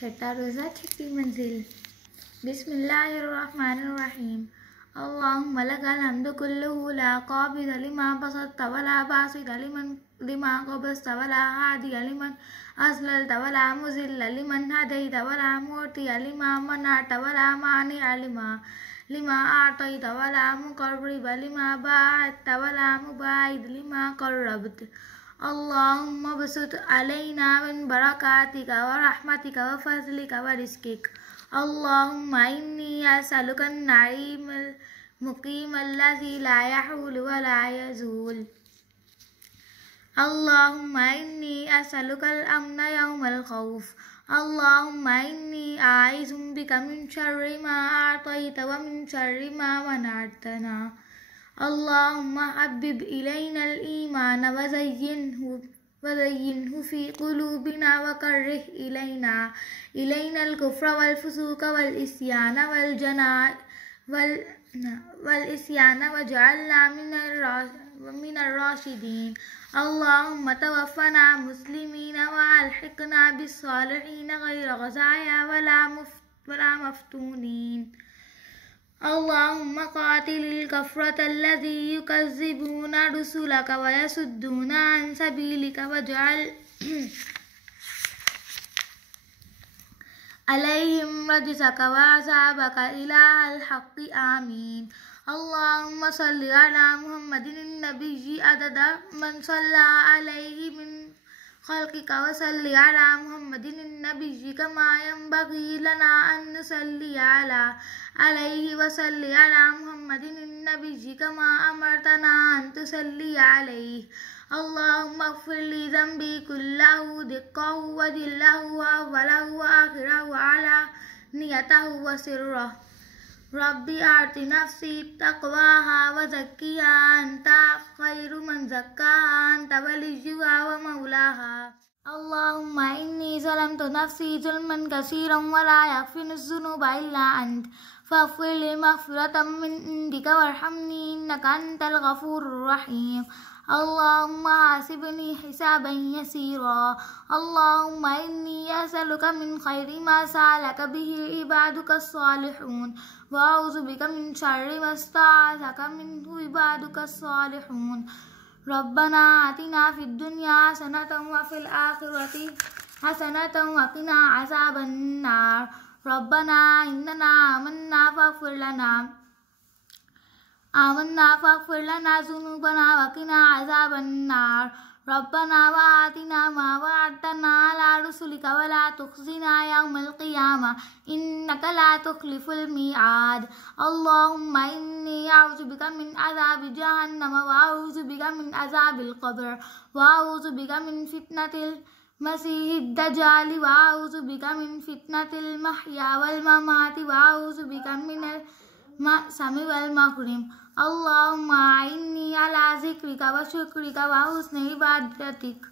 छठा रोज़ा छठी मंजिल। बिस्मिल्लाहिर्रहमानिर्रहीम। अल्लाहुम्मा लकल हम्दु कुल्लुहु ला क़ाबिज़ लिमा बसत्त वला बासित लिमा क़बज़त वला हादिय लिमन अज़ललत वला मुज़िल्ल लिमन हदैत वला मुअतिय लिमा मनअत वला मानिअ लिमा अअतैत वला मुक़र्रिब लिमा बाअदत वला मुबाइद लिमा क़र्रबत। अल्लाहुम्मा बसुत अलैना मिन बरकातिका व रहमतिका व फज़लिका व रिज़्क़िक। अल्लाहुम्मा इन्नी असअलुका अन्नईमल मुक़ीमल्लज़ी ला यहूलु व ला यज़ूल। अल्लाहुम्मा इन्नी असअलुकल अम्न यौमल खौफ़। अल्लाहुम्मा इन्नी आइज़ु बिका मिन शर्रि मा अअतैत व मिन शर्रि मा मनअतना। अल्लाहुम्मा हब्बिब इलैनल ईमान व ज़य्यिनहु फ़ी क़ुलूबिना व कर्रिह इलैनल कुफ़्र वल फ़ुसूक़ वल इस्यान वजअलना मिनर राशिदीन। अल्लाहुम्मा तवफ़्फ़ना मुस्लिमीन व अल्हिक़ना बिस्सालिहीन ग़ैर ग़ज़ाया वला मफ़्तूनीन। अल्लाहुम्मा क़ातिलिल कफ़रतल्लज़ी युकज़्ज़िबूना रुसुलक व यसुद्दूना अन सबीलिक वजअल अलैहिम रज्सक व अज़ाबक इलाहल हक़्क़ि आमीन। अल्लाहुम्मा सल्लि अला मुहम्मदिन नबिय्यि अदद मन सल्ला अलैहि मिन ख़ल्क़िक व सल्लि अला मुहम्मदिन नबिय्यि कमा यंबग़ी लना अन नुसल्लि अलैहि व सल्लि अला मुहम्मदिन नबिय्यि कमा अमरतना अन तुसल्लि अलैहि। अल्लाहुम्मा अग़फ़िर ली ज़ंबी कुल्लहु दिक्कहु व जिल्लहु व अव्वलहु व आखिरहु व अलानियतहु व सिर्रहु। रब्बि आति नफ़्सी तक़वाहा व ज़क्किहा अन्ता ख़ैरु मन ज़क्काहा अन्ता वलिय्युहा व मौलाहा। अल्लाहुम्मा इन्नी ज़लमतु नफ़्सी ज़ुल्मन कसीरन व ला यग़फ़िरुज़्ज़ुनूबा इल्ला अन्त फ़ग़फ़िर ली मग़फ़िरतम मिन इंदिका वरहमनी इन्नका अंतल गफ़ूरुर रहीम। अल्लाहुम्मा हासिबनी हिसाबन यसीरा। अल्लाहुम्मा इन्नी असअलुका मिन ख़ैरि मा सअलका बिही इबादुकस सालिहून व अऊज़ु बिका मिन शर्रि मा इस्तआज़का मिन्हु इबादुकस सालिहून। रब्बना आतिना फ़िद दुनिया हसनतन व फ़िल आखिरति हसनतन व क़िना अज़ाबन नार। रब्बना इन्नना आमन्ना फ़ग़फ़िर लना ज़ुनूबना व क़िना अज़ाबन नार। रब्बना व आतिना मा वअदतना अला रुसुलिका व ला तुख़ज़िना यौमल क़ियामा इन्नका ला तुख़्लिफ़ुल मिआद। अल्लाहुम्मा इन्नी अऊज़ु बिका मिन अज़ाबि जहन्नम व अऊज़ु बिका मिन अज़ाबिल क़ब्र व अऊज़ु बिका मिन फ़ितनतिल मसीहिद दज्जाल व अऊज़ु बिका मिन फ़ितनतिल महया वल ममात व अऊज़ु बिका मिनल मअसम वल मग़रिम। अल्लाहुम्मा अइन्नी अला ज़िक्रिका व शुक्रिका व हुस्नि इबादतिक।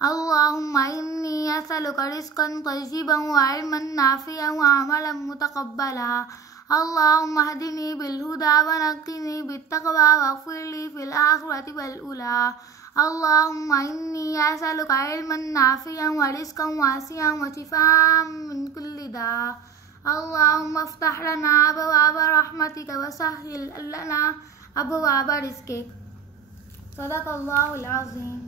अल्लाहुम्मा इन्नी असअलुका रिज़्क़न तय्यिबन व इल्मन नाफ़िअन व अमलन मुतक़ब्बला। अल्लाहुम्मा हदिनी बिल हुदा व नक़्क़िनी बित्तक़वा वग़फ़िर ली फ़िल आख़िरति वल ऊला। अल्लाहुम्मा इन्नी असअलुका इल्मन नाफ़िअन व रिज़्क़न वासिअन व शिफ़ाअन मिन कुल्लि दा। अल्लाहुम्मा अफ़्तह लना अबवाब रहमतिक व सह्हिल लना अबवाब रिज़्क़िक। सदक़ल्लाहुल अज़ीम।